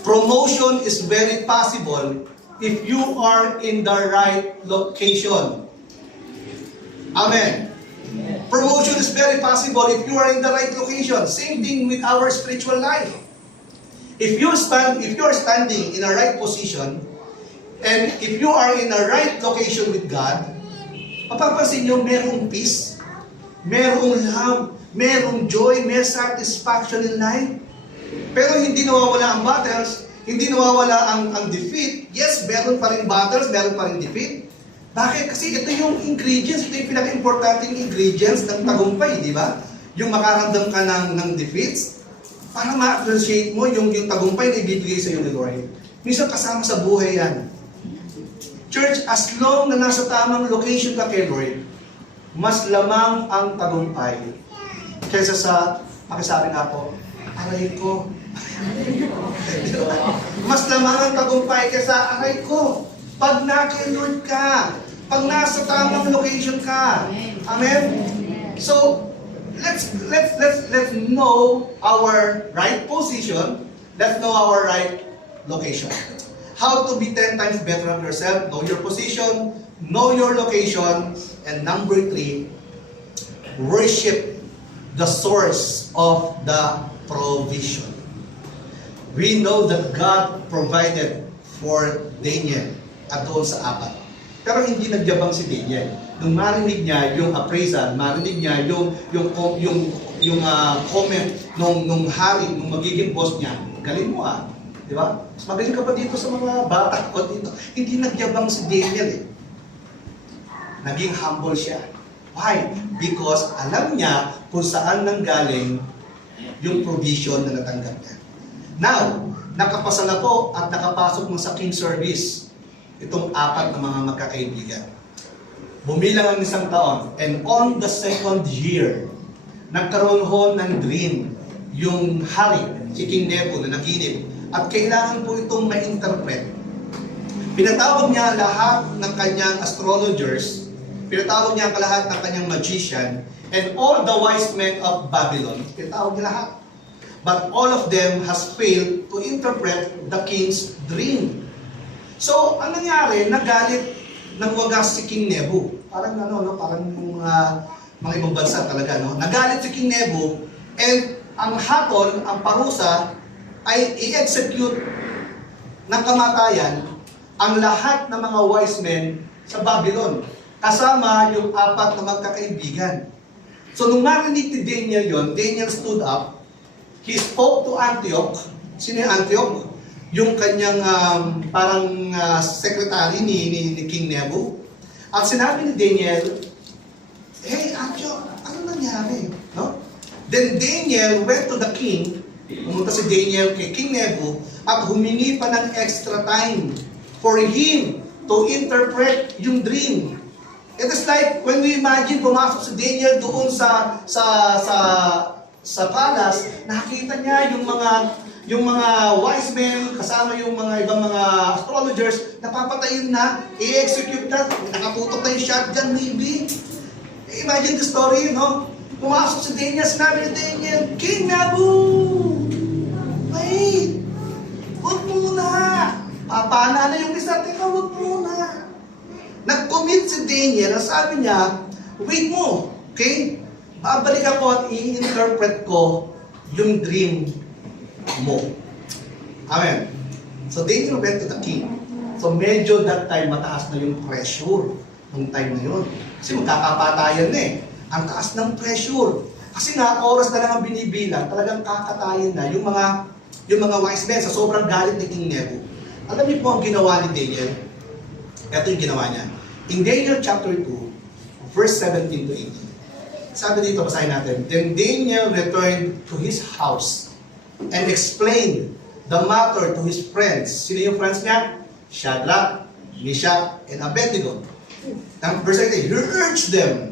Promotion is very possible if you are in the right location. Amen. Promotion is very possible if you are in the right location. Same thing with our spiritual life. If you are standing in a right position, and if you are in a right location with God, mapapansin nyo, merong peace, merong love, merong joy, may satisfaction in life. Pero hindi nawawala ang battles, hindi nawawala ang defeat. Yes, meron pa rin battles, meron pa rin defeat. Bakit? Kasi ito yung ingredients, ito yung pinaka-importanting ingredients ng tagumpay, di ba? Yung makaramdam ka ng defeats, para ma-appreciate mo yung tagumpay na ibibigay sa iyo ni Lord. Minsan kasama sa buhay yan. Church, as long na nasa tamang location ka kay Lord, mas lamang ang tagumpay kaysa sa, pakisabi nga po, aray ko. Mas lamang ang tagumpay kaysa aray ko. Pag na-kay Lord ka, pag nasa tamang location ka. Amen? So, let's know our right position. Let's know our right location. How to be 10 times better of yourself. Know your position. Know your location. And number 3, worship the source of the provision. We know that God provided for Daniel at doon sa apat. Pero hindi nagyabang si Daniel. Nung marinig niya yung appraisal, marinig niya yung comment nung hari, nung magiging boss niya, galing mo ah. Di ba? Mas magaling ka pa dito sa mga bata ko dito. Hindi nagyabang si Daniel eh. Naging humble siya. Why? Because alam niya kung saan nanggaling yung provision na natanggap niya. Now, nakapasa na po at nakapasok mo sa King Service itong apat na mga magkakaibigan. Bumilang ang isang taon, and on the second year, nagkaroon ho ng dream yung hari, si King Nebu na naginip, at kailangan po itong ma-interpret. Pinatawag niya lahat ng kanyang astrologers, pinatawag niya lahat ng kanyang magician, and all the wise men of Babylon, pinatawag niya lahat. But all of them has failed to interpret the king's dream. So, ang nangyari, nagalit ng wagas si King Nebu. Parang parang mga ibang bansa talaga, no? Nagalit si King Nebu, and ang hatol, ang parusa, ay i-execute ng kamatayan ang lahat ng mga wise men sa Babylon, kasama yung apat na magkakaibigan. So, nung marinig ni Daniel yon, Daniel stood up, he spoke to Antioch. Sino yung Antioch? Yung kanyang secretary ni King Nebu. At sinabi ni Daniel, "Hey, Antioch, ano nangyari?" No? Then Daniel went to the king. Pumunta si Daniel kay King Nebu at humingi pa ng extra time for him to interpret yung dream. It is like when we imagine pumasok si Daniel doon sa palace, nakita niya yung mga wise men, kasama yung mga ibang mga astrologers, napapatayin na, i-execute na, nakatutok na yung shotgun, maybe. Imagine the story, no? Pumasok si Daniel, sinabi ni Daniel, "King Nebu! Wait! Huwag muna! Papana na yung isa, teka, huwag muna!" Nag-commit si Daniel, ang sabi niya, "Wait mo, okay? Babalik ako at i-interpret ko yung dream mo." Amen. So Daniel went to the king. So medyo that time mataas na yung pressure nung time na yun. Kasi magkakapatayan na eh. Ang taas ng pressure. Kasi nga, oras na lang ang binibilang, talagang kakatayin na yung mga wise men sa sobrang galit ni King Nebu. Alam niyo po ang ginawa ni Daniel? Ito yung ginawa niya. In Daniel chapter 2, verse 17 to 18. Sabi dito, basahin natin. Then Daniel returned to his house and explained the matter to his friends. Sino yung friends niya? Shadrach, Meshach, and Abednego. Verse 18, he urged them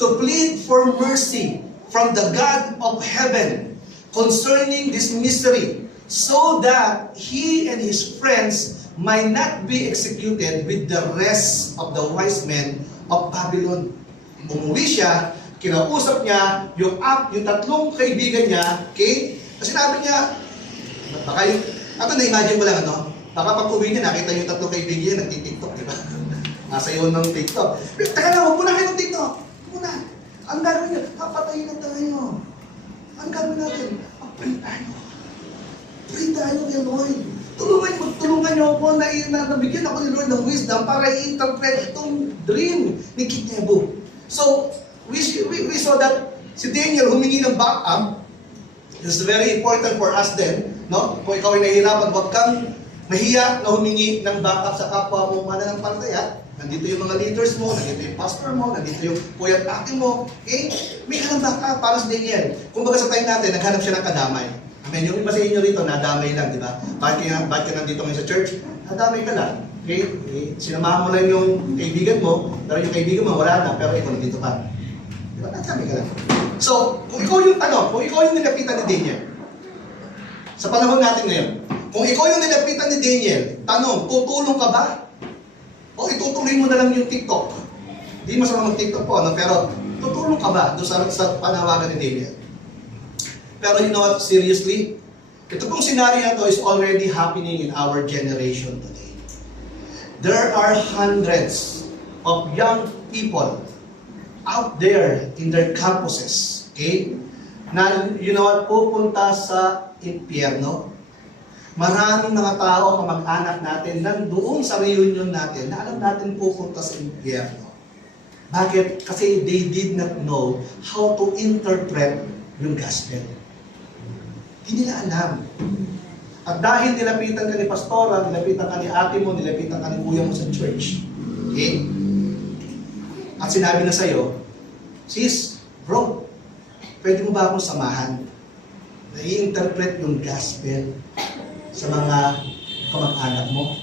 to plead for mercy from the God of heaven concerning this mystery, so that he and his friends might not be executed with the rest of the wise men of Babylon. Umuwi siya, kinausap niya yung tatlong kaibigan niya, okay? Kasi sinabi niya, baka yung, na-imagine mo lang, baka pag uwi niya, nakita yung tatlong kaibigan niya, nagtitiktok, di ba? Nasa iyo ng TikTok. Teka lang, huwag muna kayo ng TikTok. Muna. Ang gagawin niya, papatayin na tayo. Ang gagawin natin, mag-pray tayo. Pray tayo kay Lord. Tulungan niyo ako na nabigyan ako ni Lord ng wisdom para i-interpret itong dream ni King Nebu. So, we saw that si Daniel humingi ng backup. This is very important for us then, no? Kung ikaw ay nahihirapan, huwag kang mahiya na humingi ng backup sa kapwa mo mananampalataya. Nandito yung mga leaders mo, nandito yung pastor mo, nandito yung kuya at ate mo. Okay? May hanap backup para sa Daniel. Kung baga sa time natin, naghanap siya ng kadamay. Amen. Yung iba sa inyo rito, nadamay lang, di ba? Bakit ka nandito ngayon sa church? Nadamay ka lang. Okay? Sinamahan mo lang yung kaibigan mo, pero yung kaibigan mo wala na, pero ikaw nandito pa. Di ba? Nadamay ka lang. So, kung ikaw yung nilapitan ni Daniel, sa panahon natin ngayon, kung ikaw yung nilapitan ni Daniel, tanong, tutulong ka ba? O itutuloy mo na lang yung TikTok? Hindi masama mag-TikTok po, pero tutulong ka ba doon sa panawagan ni Daniel? Pero you know what, seriously, ito pong scenario na to is already happening in our generation today. There are hundreds of young people out there in their campuses, okay, na you know what, pupunta sa impyerno. Maraming mga tao, kamag-anak natin, nandoon sa reunion natin, na alam natin pupunta sa impyerno. Bakit? Kasi they did not know how to interpret yung gospel. Hindi nila alam. At dahil nilapitan ka ni pastora, nilapitan ka ni ate mo, nilapitan ka ni kuya mo sa church, okay? At sinabi na sa'yo, sis, bro, pwede mo ba akong samahan? Na-i-interpret yung gospel sa mga kamag-anak mo.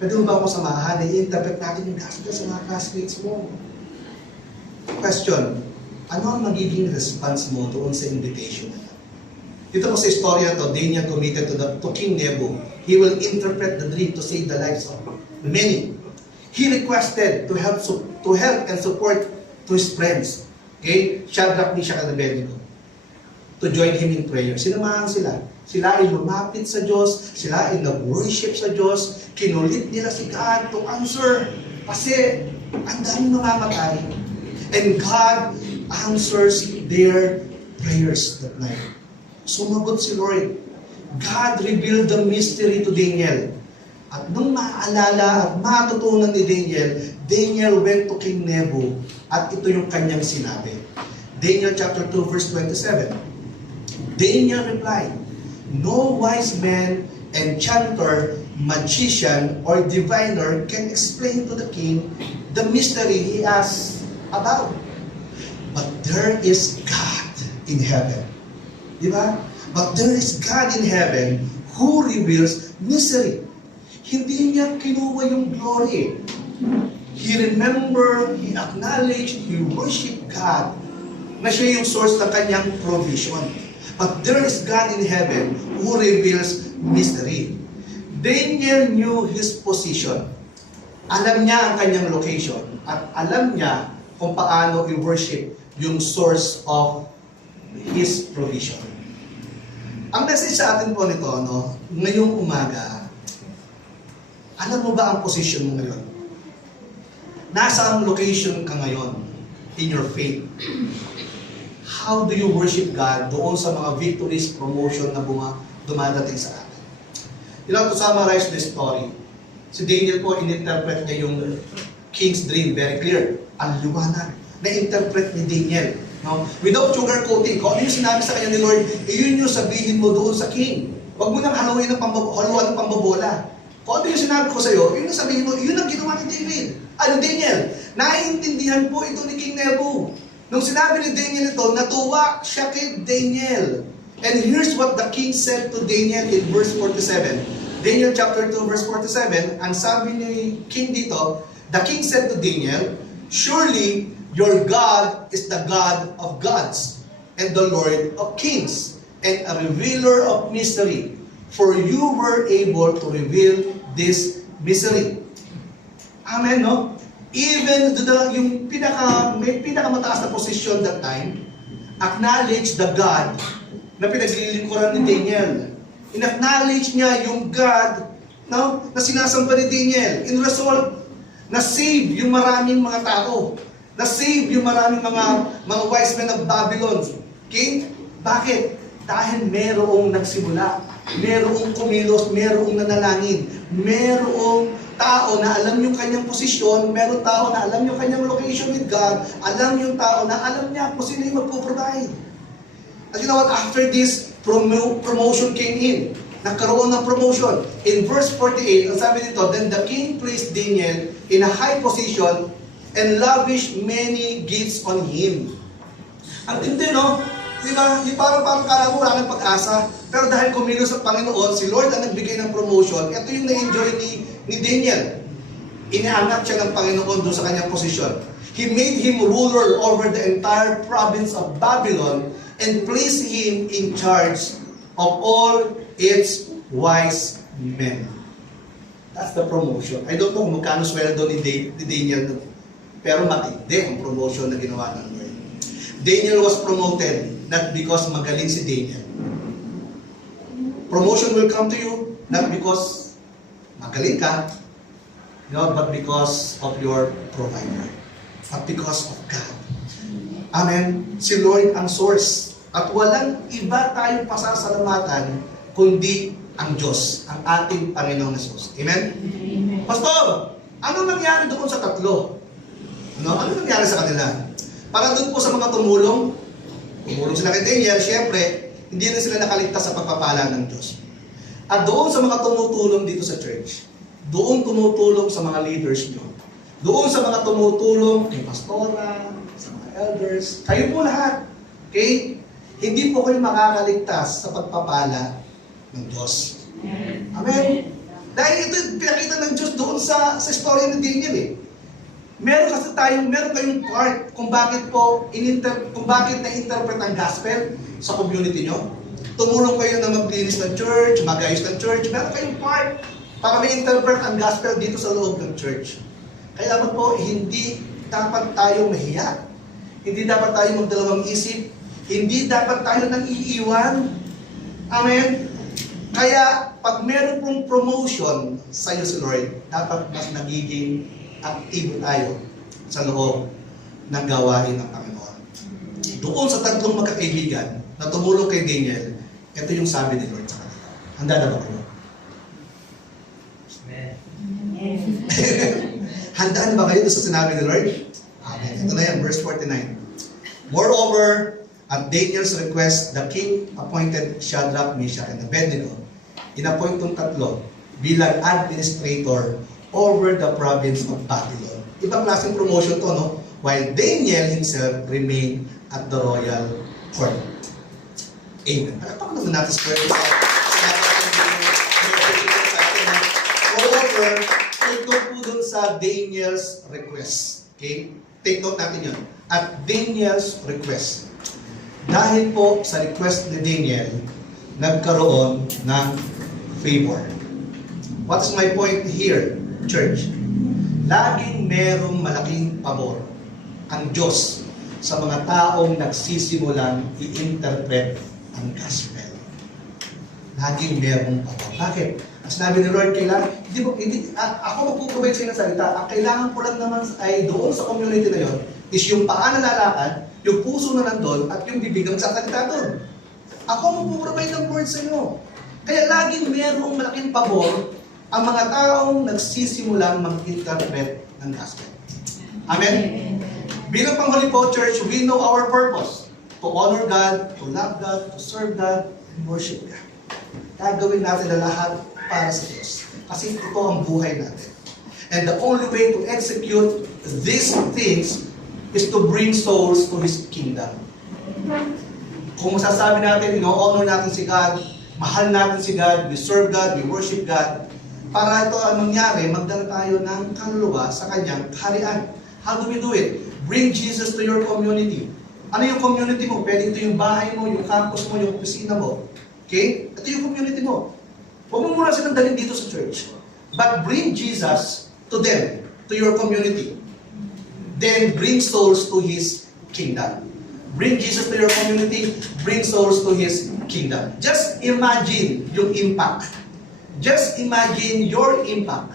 Pwede mo ba akong samahan? Na-i-interpret natin yung gospel sa mga classmates mo. Question, ano ang magiging response mo doon sa invitation na yan? Dito po sa istorya to, Daniel committed to King Nebo. He will interpret the dream to save the lives of many. He requested to help and support to his friends. Okay? Shadrach, Meshach, and Abednego to join him in prayer. Sinamahan sila. Sila ay lumapit sa Diyos. Sila ay nag-worship sa Diyos. Kinulit nila si God to answer. Kasi ang daming namamatay. And God answers their prayers that night. Sumagot si Lord. God revealed the mystery to Daniel. At nung maaalala at matutunan ni Daniel, Daniel went to King Nebo at ito yung kanyang sinabi. Daniel chapter 2 verse 27. Daniel replied, "No wise man, enchanter, magician, or diviner can explain to the king the mystery he asks about. But there is God in heaven." Diba? But there is God in heaven who reveals mystery. Hindi niya kinuha yung glory. He remembered, he acknowledged, he worshiped God na siya yung source ng kanyang provision. But there is God in heaven who reveals mystery. Daniel knew his position. Alam niya ang kanyang location at alam niya kung paano i-worship yung source of his provision. Ang message sa atin po nito, ngayong umaga, alam mo ba ang position mo ngayon? Nasa ang location ka ngayon in your faith? How do you worship God doon sa mga victories, promotion na dumadating sa atin? To summarize this story, si Daniel po, in-interpret niya yung king's dream, very clear. Ang liwanag, na-interpret ni Daniel. No? Without sugarcoating, kung ano yung sinabi sa kanya ni Lord, yun yung sabihin mo doon sa king. Huwag mo nang haluan ng pambabola. Kung ano yung sinabi ko sa iyo, yun yung sabihin mo, yun ang ginawa ni Daniel. Naiintindihan po ito ni King Nebo. Nung sinabi ni Daniel ito, natuwa siya kay Daniel. And here's what the king said to Daniel in verse 47. Daniel chapter 2 verse 47, ang sabi ni king dito, the king said to Daniel, "Surely your God is the God of gods and the Lord of kings and a revealer of mystery, for you were able to reveal this mystery." Amen, no? Even yung may pinakamataas na position that time, acknowledge the God na pinaglilingkuran ni Daniel. In-acknowledge niya yung God na sinasamba ni Daniel. In result, na-save yung maraming mga tao. Na-save yung maraming mga wise men of Babylon. Okay? Bakit? Dahil merong nagsimula. Merong kumilos, merong nanalangin. Merong tao na alam yung kanyang posisyon, merong tao na alam yung kanyang location with God, alam yung tao na alam niya kung sino yung magpo-provide. At you know what? After this, promotion came in. Nagkaroon ng promotion. In verse 48, ang sabi dito, "Then the king placed Daniel in a high position and lavished many gifts on him." Ang tindi, no? Diba? Parang kala mo wala ng pag-asa. Pero dahil kumilos ang Panginoon, si Lord ang nagbigay ng promotion, ito yung na-enjoy ni Daniel. Inaangat siya ng Panginoon doon sa kanyang posisyon. He made him ruler over the entire province of Babylon and placed him in charge of all its wise men. That's the promotion. I don't know kung magkano sweldo ni Daniel, pero matindi ang promotion na ginawa ng Lord. Daniel was promoted not because magaling si Daniel. Promotion will come to you not because magaling ka, but because of your provider. Not because of God. Amen? Si Lord ang source. At walang iba tayong pasasalamatan kundi ang Diyos, ang ating Panginoong Hesus. Amen? Amen. Pastor, ano nangyari doon sa tatlo? Ano nangyari sa kanila? Para doon po sa mga tumulong sila kay Daniel, syempre, hindi rin sila nakaligtas sa pagpapala ng Diyos. At doon sa mga tumutulong dito sa church, doon tumutulong sa mga leaders nyo, doon sa mga tumutulong kay pastora, sa mga elders, kayo po lahat. Okay? Hindi po kayo makakaligtas sa pagpapala ng Diyos. Amen? Dahil ito pinakita ng Diyos doon sa istorya ni Daniel eh. Meron kayong part kung bakit na-interpret ang gospel sa community nyo. Tumulong kayo na maglinis ng church, mag-ayos ng church. Meron kayong part para ma-interpret ang gospel dito sa loob ng church. Kaya naman po, hindi dapat tayo mahiya. Hindi dapat tayo magdalawang isip. Hindi dapat tayo nang iiwan. Amen? Kaya, pag meron pong promotion sa iyo si Lord, dapat mas nagiging aktibo tayo sa loob ng gawain ng Panginoon. Doon sa tatlong magkakaibigan na tumulong kay Daniel, ito yung sabi ni Lord sa kanila. Handa na ba kayo? Handa na ba kayo sa sinabi ni Lord? Amen. Ito na yan, verse 49. Moreover, at Daniel's request, the king appointed Shadrach, Meshach, and Abednego. Inappoint itong tatlo bilang administrator over the province of Babylon. Ibang klaseng promotion to, no? While Daniel himself remained at the royal court. Amen. Palakpakan naman natin sa prayer. Moreover, take note po dun sa Daniel's request. Okay? Take note natin yun. At Daniel's request. Dahil po sa request ni Daniel, nagkaroon ng favor. What's my point here, church? Laging merong malaking pabor ang Diyos sa mga taong nagsisimulang i-interpret ang gospel. Laging merong pabor. Bakit? Ang sinabi ni Lord, ako magpuprovide sa inyo ng salita, ang kailangan ko lang naman ay doon sa community na yon is yung paa na lalakad, yung puso na nandun, at yung bibig ng sasalita doon. Ako magpuprovide ng word sa inyo. Kaya laging merong malaking pabor ang mga taong nagsisimulang mag-interpret ng gospel. Amen? Bilang panghuli po, church, we know our purpose. To honor God, to love God, to serve God, and worship God. Gagawin natin na lahat para sa Diyos. Kasi ito ang buhay natin. And the only way to execute these things is to bring souls to His kingdom. Kung masasabi natin, ino-honor natin si God, mahal natin si God, we serve God, we worship God, para ito ang mangyari, magdala tayo ng kaluluwa sa Kanyang kaharian. How do we do it? Bring Jesus to your community. Ano yung community mo? Pwede ito yung bahay mo, yung campus mo, yung opisina mo. Okay? Ito yung community mo. Huwag mo muna silang dalhin dito sa church. But bring Jesus to them, to your community. Then bring souls to His kingdom. Bring Jesus to your community, bring souls to His kingdom. Just imagine yung impact. Just imagine your impact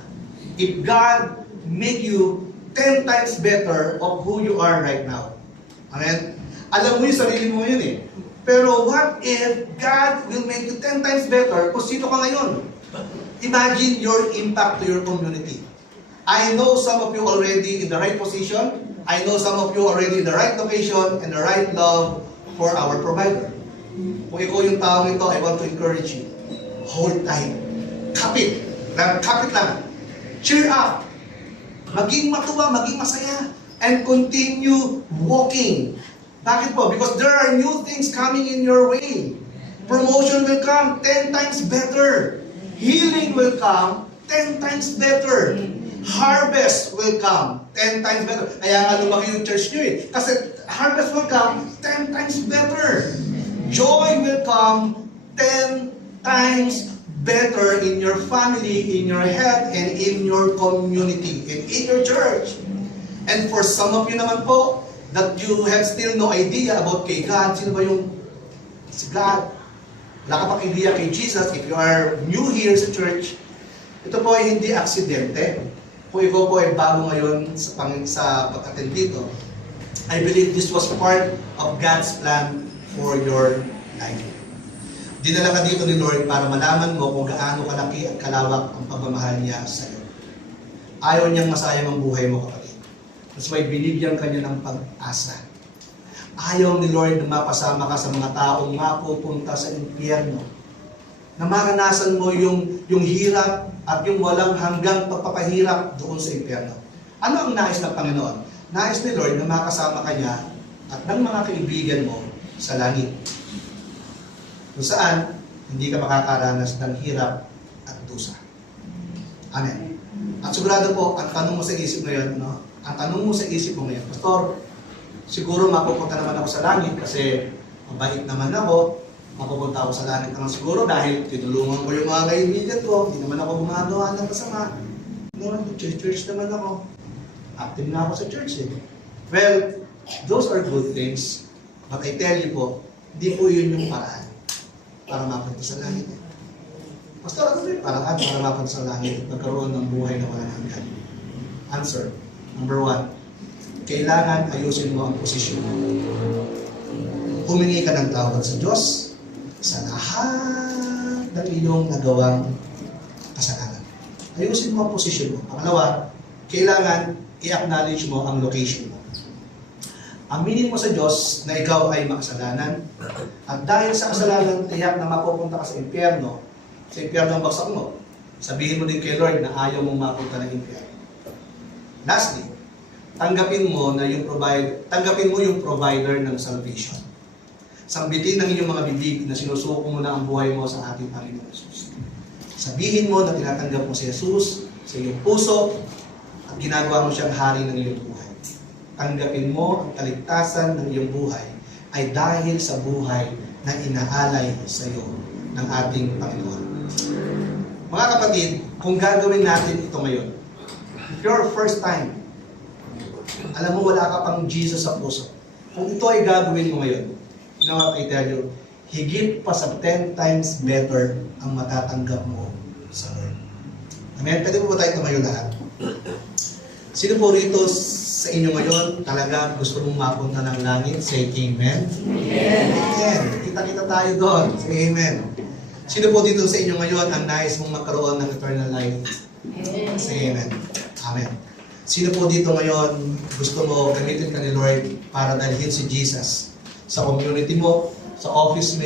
if God make you 10 times better of who you are right now. Amen? Alam mo yung sarili mo yun eh. Pero what if God will make you 10 times better kung sino ka ngayon? Imagine your impact to your community. I know some of you already in the right position. I know some of you already in the right location and the right love for our provider. Kung ikaw yung taong ito, I want to encourage you. Hold tight. Kapit lang. Cheer up. Maging matuwa, maging masaya. And continue walking. Bakit po? Because there are new things coming in your way. Promotion will come 10 times better. Healing will come 10 times better. Harvest will come 10 times better. Kaya nga lumaki yung church nyo eh. Kasi harvest will come 10 times better. Joy will come 10 times better in your family, in your health, and in your community, and in your church. And for some of you naman po, that you have still no idea about kay God, sino ba yung si God? Wala ka pang idea kay Jesus. If you are new here sa church, ito po ay hindi aksidente. Kung ikaw po ay bago ngayon sa pag-attend dito, I believe this was part of God's plan for your life. Dinala ka dito ni Lord para malaman mo kung gaano kalaki at kalawak ang pagmamahal niya sa iyo. Ayaw niyang masayang ang buhay mo, kapatid. That's why binigyan ka niya ng pag-asa. Ayaw ni Lord na mapasama ka sa mga taong mapupunta sa impyerno. Na maranasan mo yung hirap at yung walang hanggang pagpapahirap doon sa impyerno. Ano ang nais ng Panginoon? Nais ni Lord na makasama ka niya at ng mga kaibigan mo sa langit. Kung saan, hindi ka makakaranas ng hirap at dusa. Amen. At sigurado po, ang tanong mo sa isip ngayon, no? Ang tanong mo sa isip mo ngayon, Pastor, siguro mapupunta naman ako sa langit kasi mabait naman ako, mapupunta ako sa langit naman siguro dahil tinulungan ko yung mga kaibigan ko, hindi naman ako gumagawa ng masama. Church naman ako. Active na ako sa church eh. Well, those are good things. But I tell you po, di po yun yung paraan para mapunta sa langit. Pastor, ano yung paraan para mapunta sa langit at magkaroon ng buhay na walang hanggan? Answer. Number 1, kailangan ayusin mo ang posisyon mo. Humingi ka ng tawad sa Diyos sa lahat ng iyong nagawang kasalanan. Ayusin mo ang posisyon mo. Pangalawa, kailangan i-acknowledge mo ang location mo. Aminin mo sa Diyos na ikaw ay makasalanan at dahil sa kasalanan, tiyak na mapupunta ka sa impyerno ang baksak mo. Sabihin mo din kay Lord na ayaw mong mapunta ng impyerno. Lastly, tanggapin mo yung provider ng salvation. Sambitin ng inyong mga bibig na sinusuko mo na ang buhay mo sa ating Panginoon Jesus. Sabihin mo na tinatanggap mo si Jesus sa iyong puso at ginagawa mo siyang hari ng iyong buhay. Tanggapin mo ang kaligtasan ng iyong buhay ay dahil sa buhay na inaalay sa iyo ng ating Panginoon. Mga kapatid, kung gagawin natin ito ngayon, if you're first time, alam mo wala ka pang Jesus sa puso. Kung ito ay gagawin mo ngayon, you know what I tell you, higit pa sa 10 times better ang matatanggap mo sa Lord. Amen? Pwede po ba tayo tumayo lahat? Sino po rito sa inyo ngayon talaga gusto mong mapunta ng langit? Say Amen. Amen. Kita-kita tayo doon. Say Amen. Sino po dito sa inyo ngayon ang nais mong magkaroon ng eternal life? Say Amen. Amen. Sino po dito ngayon gusto mo gamitin ka ni Lord para dalhin si Jesus sa community mo, sa office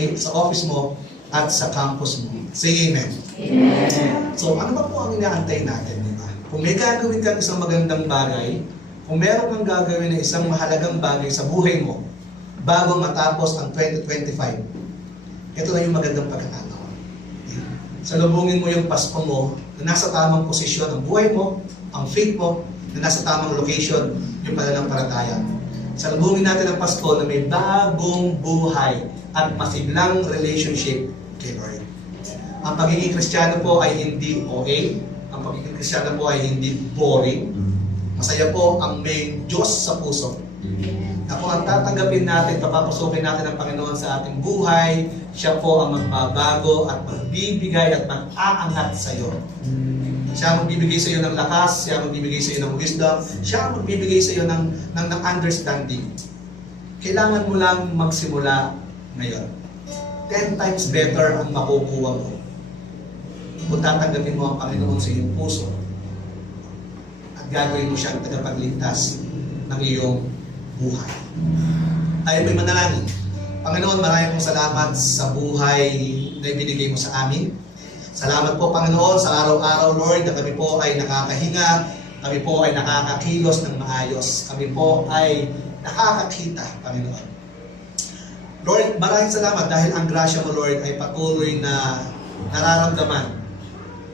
mo, at sa campus mo? Say Amen. Amen. So, ano ba po ang inaantay natin, di ba? Kung may gagawin kang isang magandang bagay, kung meron kang gagawin na isang mahalagang bagay sa buhay mo, bago matapos ang 2025, ito na yung magandang pagkakataon. Salubungin mo yung Pasko mo na nasa tamang posisyon ang buhay mo, ang faith mo, na nasa tamang location, yung pananampalataya. Salubungin natin ang Pasko na may bagong buhay at masiglang relationship kay Lord. Ang pagiging Kristiyano po ay hindi OA. Ang pagiging Kristiyano po ay hindi boring. Masaya po ang may Diyos sa puso. Na kung ang tatanggapin natin, papapasukin natin ang Panginoon sa ating buhay, siya po ang magbabago at magbibigay at mag-aangat sa iyo. Siya ang magbibigay sa iyo ng lakas, siya ang magbibigay sa iyo ng wisdom, siya ang magbibigay sa iyo ng understanding. Kailangan mo lang magsimula ngayon. 10 times better ang makukuha mo kung tatanggapin mo ang Panginoon sa iyong puso at gagawin mo siyang tagapagligtas ng iyong buhay. Tayo po'y manalangin. Panginoon, maraming salamat sa buhay na ibinigay mo sa amin. Salamat po, Panginoon, sa araw-araw, Lord, na kami po ay nakakahinga, kami po ay nakakakilos ng maayos, kami po ay nakakakita, Panginoon. Lord, maraming salamat dahil ang grasya mo, Lord, ay patuloy na nararamdaman.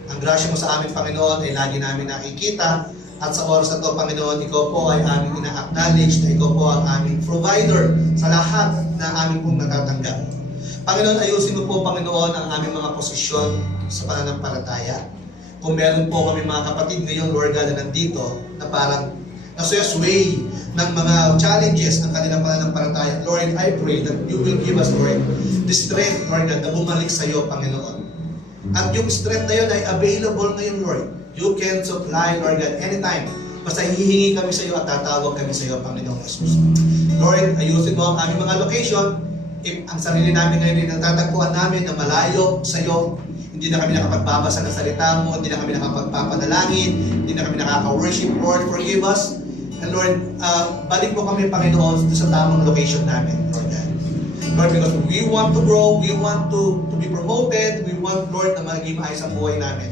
Ang grasya mo sa amin, Panginoon, ay lagi namin nakikita. At sa oras na ito, Panginoon, ikaw po ay aming ina-acknowledge na ikaw po ang aming provider sa lahat na aming pong natatanggap. Panginoon, ayusin mo po, Panginoon, ang aming mga posisyon sa pananampalataya. Kung meron po kami mga kapatid ngayon, Lord God, na nandito, na parang nasa-sway ng mga challenges ng kanilang pananampalataya, Lord, I pray that you will give us, Lord, the strength, Lord God, na bumalik sa iyo, Panginoon. At yung strength na yun ay available ngayon, Lord. You can supply, Lord God, anytime. Basta hihingi kami sa iyo at tatawag kami sa iyo, Panginoong Jesus. Lord, ayusin mo ang aming mga location. If ang sarili namin ngayon ay natatagpuan namin na malayo sa iyo, hindi na kami nakapagbabasa ng salita mo, hindi na kami nakapagpapanalangin, hindi na kami nakaka-worship, Lord, forgive us. And Lord, balik mo kami, Panginoon, sa tamang location namin, Lord God. Lord, because we want to grow, we want to be promoted, we want, Lord, na maging maayos ang buhay namin.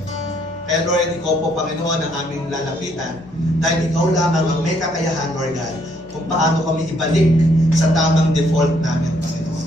Kaya Lord, ikaw po, Panginoon, ang aming lalapitan dahil ikaw lamang ang may kakayahan, Lord God, kung paano kami ibalik sa tamang default namin, Panginoon.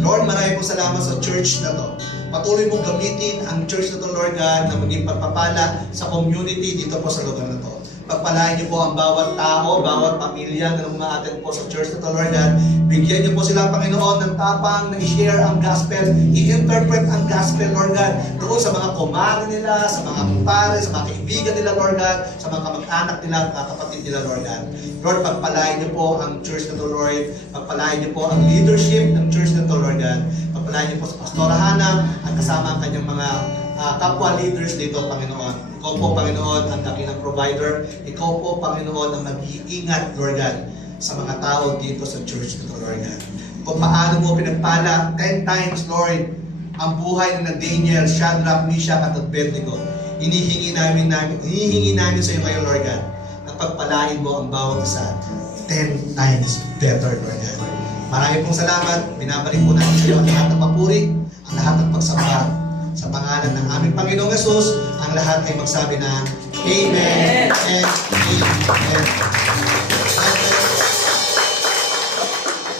Lord, maraming po salamat sa church na to. Patuloy mong gamitin ang church na to, Lord God, na maging pagpapala sa community dito po sa lugar na to. Pagpalain niyo po ang bawat tao, bawat pamilya na umaattend po sa church na to, Lord God. Bigyan niyo po sila, Panginoon, ng tapang na i-share ang gospel, i-interpret ang gospel, Lord God, doon sa mga kumare nila, sa mga kumpare, sa mga kaibigan nila, Lord God, sa mga kamag-anak nila, mga kapatid nila, Lord God. Lord, pagpalain niyo po ang church na to, Lord. Pagpalain niyo po ang leadership ng church na to, Lord God. Pagpalain niyo po sa Pastora Hannah at kasama ang kanyang mga kapwa leaders dito, Panginoon. Ikaw po, Panginoon, ang dakilang provider. Ikaw po, Panginoon, ang mag-iingat, Lord God, sa mga tao dito sa church nito, Lord God. Kung paano mo pinagpala 10 times, Lord, ang buhay ng Daniel, Shadrach, Meshach, at Abednego. Hinihingi namin sa iyo ngayon, Lord God, na pagpalain mo ang bawat isa 10 times better, Lord God. Marami pong salamat. Binabalik po namin sa iyo ang lahat ng papuri, ang lahat ng pagsamba. Sa pangalan ng aming Panginoong Yesus, ang lahat ay magsabi ng Amen and Amen.